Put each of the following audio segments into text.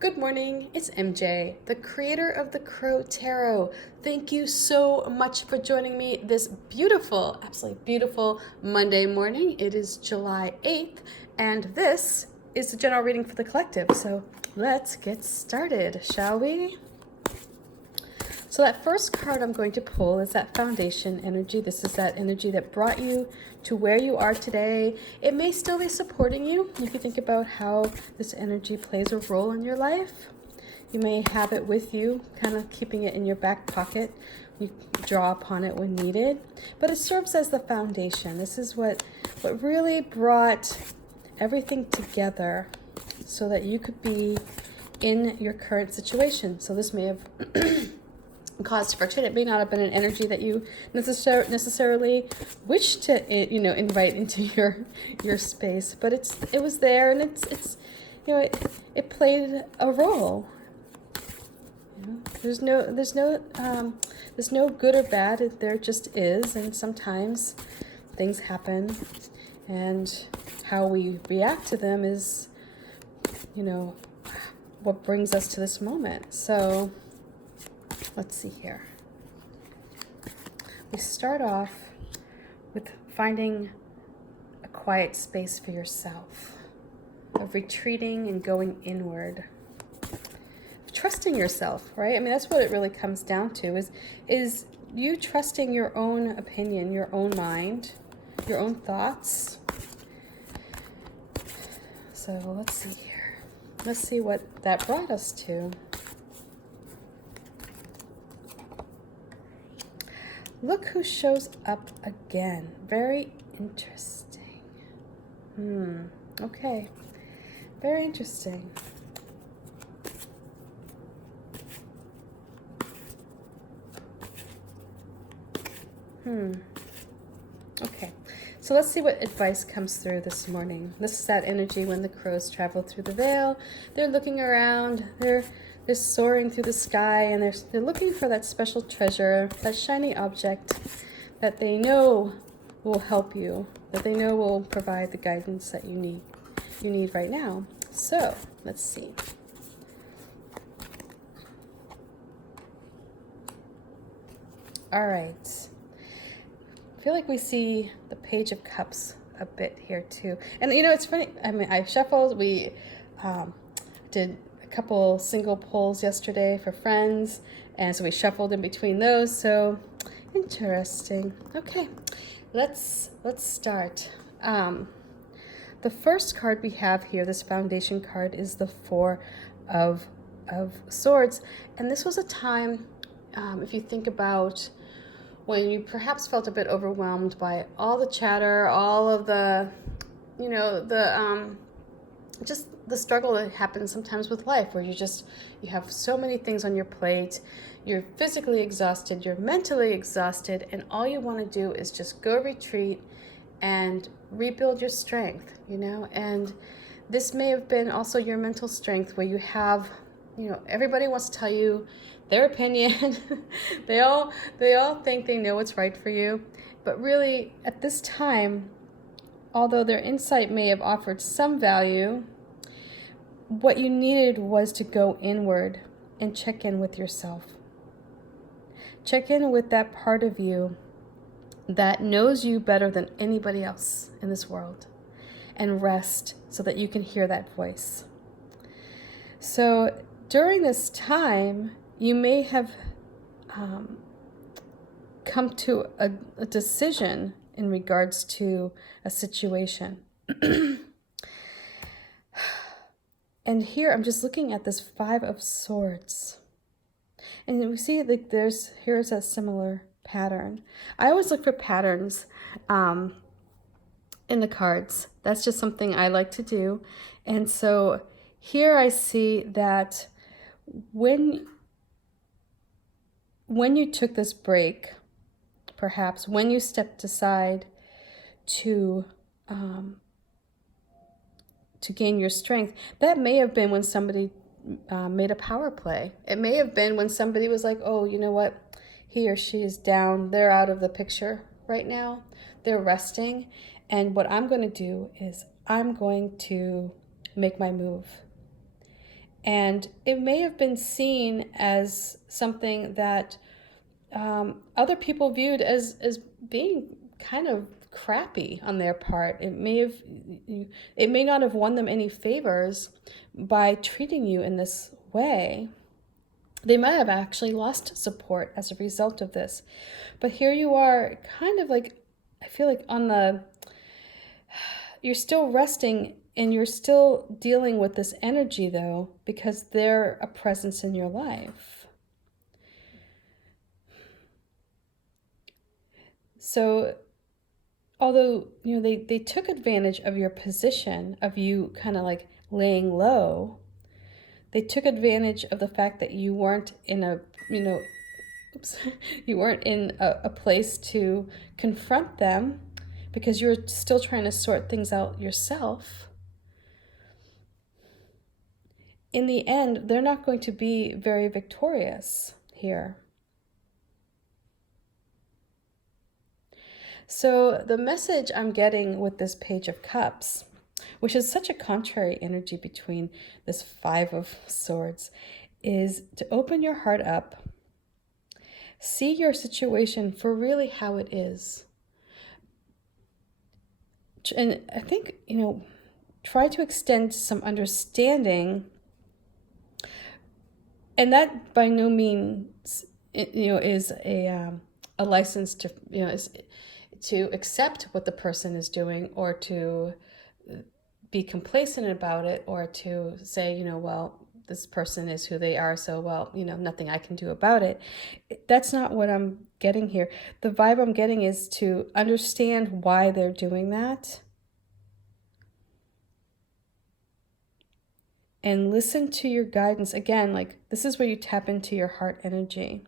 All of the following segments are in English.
Good morning, it's MJ, the creator of the Crow Tarot. Thank you so much for joining me this beautiful, absolutely beautiful Monday morning. It is July 8th, and this is the general reading for the collective. So let's get started, shall we? So that first card I'm going to pull is that foundation energy. This is that energy that brought you to where you are today. It may still be supporting you. You can think about how this energy plays a role in your life. You may have it with you, kind of keeping it in your back pocket. You draw upon it when needed. But it serves as the foundation. This is what really brought everything together so that you could be in your current situation. So this may have caused friction. It may not have been an energy that you necessarily wish to, invite into your space, but it was there, and it played a role. There's no good or bad. There just is, and sometimes things happen, and how we react to them is, what brings us to this moment. So let's see here. We start off with finding a quiet space for yourself, of retreating and going inward, trusting yourself, right? I mean, that's what it really comes down to, is you trusting your own opinion, your own mind, your own thoughts. So let's see here. Let's see what that brought us to. Look who shows up again. Very interesting. Okay. Very interesting. Okay. So let's see what advice comes through this morning. This is that energy when the crows travel through the veil. They're looking around. They're soaring through the sky, and they're looking for that special treasure, that shiny object that they know will help you, that they know will provide the guidance that you need right now. So let's see. All right. I feel like we see the Page of Cups a bit here too. And it's funny. I mean, I shuffled. We did a couple single pulls yesterday for friends, and so we shuffled in between those. So interesting. Okay, let's start. The first card we have here, this foundation card, is the Four of Swords, and this was a time, if you think about when you perhaps felt a bit overwhelmed by all the chatter, all of the, just the struggle that happens sometimes with life, where you have so many things on your plate, you're physically exhausted, you're mentally exhausted, and all you want to do is just go retreat and rebuild your strength, and this may have been also your mental strength, where you have, everybody wants to tell you their opinion. they all think they know what's right for you, but really at this time, although their insight may have offered some value, what you needed was to go inward and check in with yourself. Check in with that part of you that knows you better than anybody else in this world, and rest so that you can hear that voice. So during this time, you may have come to a decision in regards to a situation. And here I'm just looking at this Five of Swords, and we see like here's a similar pattern. I always look for patterns in the cards. That's just something I like to do. And so here I see that when you took this break, perhaps when you stepped aside to gain your strength, that may have been when somebody made a power play. It may have been when somebody was like, oh, you know what? He or she is down. They're out of the picture right now. They're resting. And what I'm going to do is I'm going to make my move. And it may have been seen as something that other people viewed as being kind of crappy on their part. It may not have won them any favors by treating you in this way. They might have actually lost support as a result of this. But here you are, kind of like, I feel like you're still resting and you're still dealing with this energy though, because they're a presence in your life. So although, they took advantage of your position, of you kind of like laying low, they took advantage of the fact that you weren't in you weren't in a place to confront them because you're still trying to sort things out yourself. In the end, they're not going to be very victorious here. So the message I'm getting with this Page of Cups, which is such a contrary energy between this Five of Swords, is to open your heart up, see your situation for really how it is. And I think, try to extend some understanding. And that by no means, is a license to, is to accept what the person is doing, or to be complacent about it, or to say, well, this person is who they are, so, well, nothing I can do about it. That's not what I'm getting here. The vibe I'm getting is to understand why they're doing that and listen to your guidance. Again, like, this is where you tap into your heart energy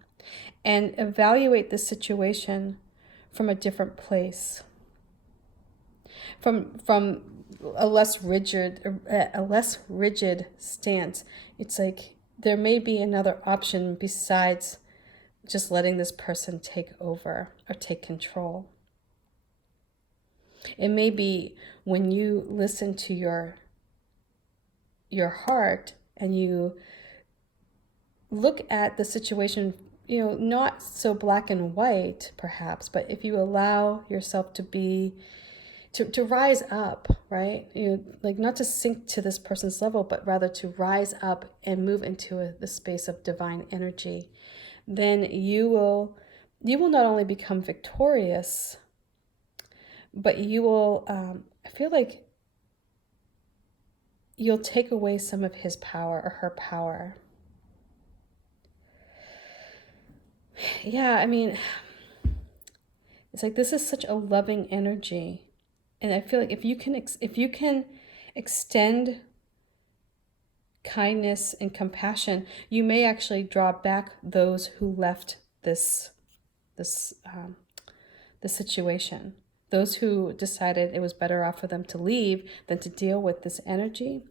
and evaluate the situation from a different place, from a less rigid stance. It's like there may be another option besides just letting this person take over or take control. It may be when you listen to your heart and you look at the situation, not so black and white perhaps, but if you allow yourself to be to rise up, right? Like, not to sink to this person's level, but rather to rise up and move into the space of divine energy. Then you will not only become victorious, but you will, I feel like you'll take away some of his power or her power. Yeah, I mean, it's like this is such a loving energy. And I feel like if you can extend kindness and compassion, you may actually draw back those who left this situation. Those who decided it was better off for them to leave than to deal with this energy.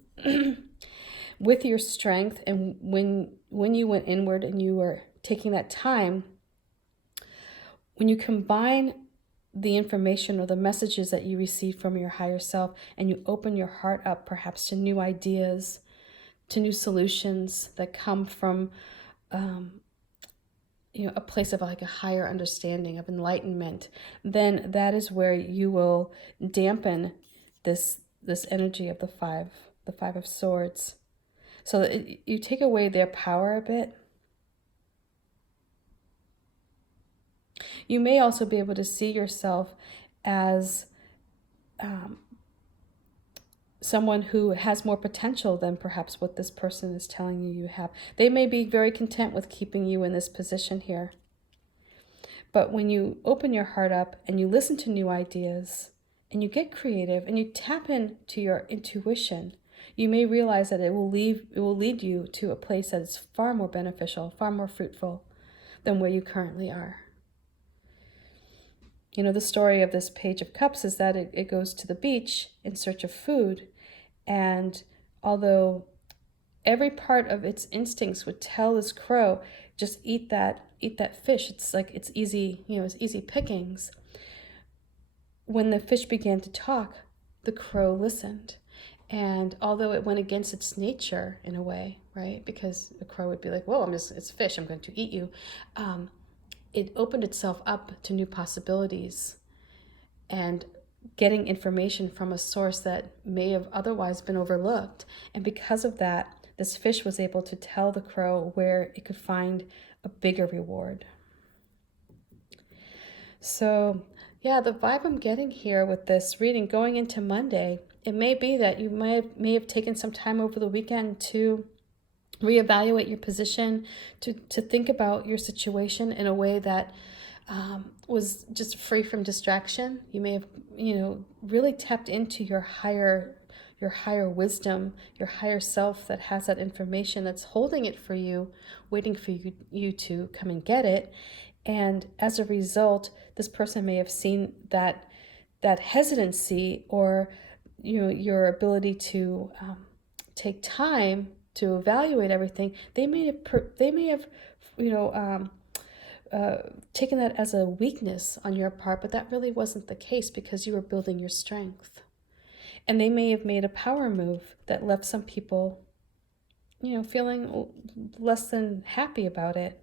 With your strength, and when you went inward and you were taking that time, when you combine the information or the messages that you receive from your higher self, and you open your heart up perhaps to new ideas, to new solutions that come from a place of like a higher understanding of enlightenment, then that is where you will dampen this energy of the Five of Swords. So you take away their power a bit. You may also be able to see yourself as someone who has more potential than perhaps what this person is telling you have. They may be very content with keeping you in this position here. But when you open your heart up and you listen to new ideas and you get creative and you tap into your intuition, you may realize that it will lead you to a place that is far more beneficial, far more fruitful than where you currently are. The story of this Page of Cups is that it goes to the beach in search of food. And although every part of its instincts would tell this crow, just eat that fish. It's like, it's easy, it's easy pickings. When the fish began to talk, the crow listened. And although it went against its nature in a way, right? Because a crow would be like, whoa, it's fish, I'm going to eat you. It opened itself up to new possibilities and getting information from a source that may have otherwise been overlooked. And because of that, this fish was able to tell the crow where it could find a bigger reward. So yeah, the vibe I'm getting here with this reading going into Monday, it may be that you may have taken some time over the weekend to reevaluate your position, to think about your situation in a way that was just free from distraction. You may have, really tapped into your higher wisdom, your higher self that has that information, that's holding it for you, waiting for you to come and get it. And as a result, this person may have seen that hesitancy, or your ability to take time to evaluate everything. They may have taken that as a weakness on your part, but that really wasn't the case, because you were building your strength. And they may have made a power move that left some people, feeling less than happy about it.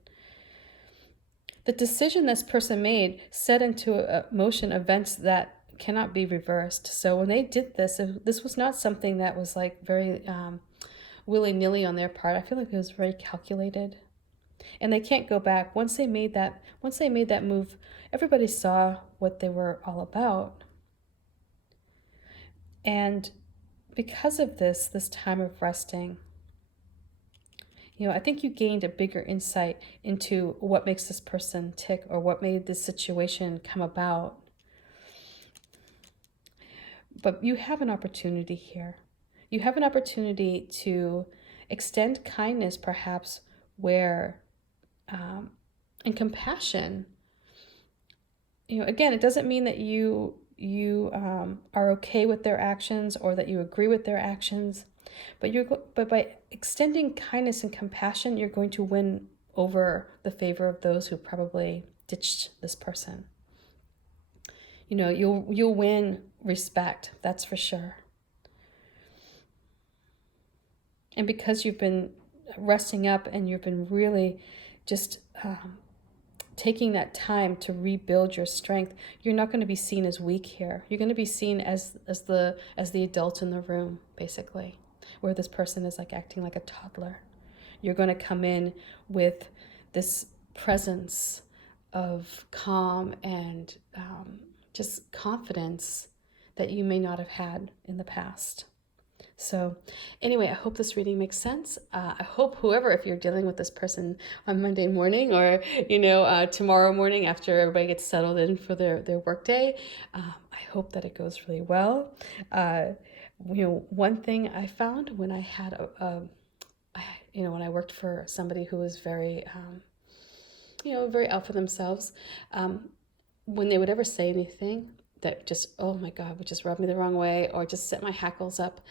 The decision this person made set into motion events that cannot be reversed. So when they did this, this was not something that was like very willy-nilly on their part. I feel like it was very calculated. And they can't go back. Once they made that move, everybody saw what they were all about. And because of this time of resting, I think you gained a bigger insight into what makes this person tick, or what made this situation come about. But you have an opportunity here. You have an opportunity to extend kindness, perhaps, where, and compassion. Again, it doesn't mean that you are okay with their actions, or that you agree with their actions. But by extending kindness and compassion, you're going to win over the favor of those who probably ditched this person. You'll win respect, that's for sure. And because you've been resting up, and you've been really just taking that time to rebuild your strength, you're not going to be seen as weak here. You're going to be seen as the adult in the room, basically, where this person is like acting like a toddler. You're going to come in with this presence of calm and just confidence that you may not have had in the past. So anyway, I hope this reading makes sense. I hope if you're dealing with this person on Monday morning, or, tomorrow morning after everybody gets settled in for their work day, I hope that it goes really well. One thing I found when I had when I worked for somebody who was very, very out for themselves, when they would ever say anything that just, oh my God, would just rub me the wrong way, or just set my hackles up,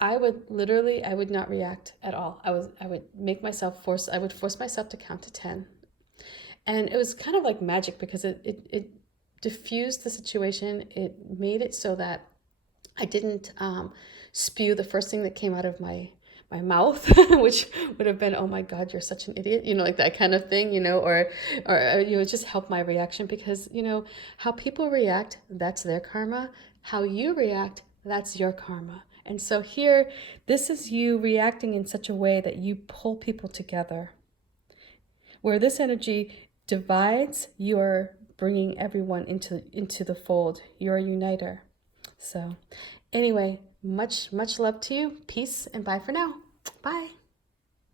I would not react at all. I would force myself to count to 10. And it was kind of like magic, because it diffused the situation. It made it so that I didn't spew the first thing that came out of my mouth, which would have been, oh my God, you're such an idiot, like that kind of thing, or just help my reaction, because, how people react, that's their karma. How you react, that's your karma. And so here, this is you reacting in such a way that you pull people together. Where this energy divides, you're bringing everyone into the fold. You're a uniter. So anyway, much love to you. Peace, and bye for now. Bye.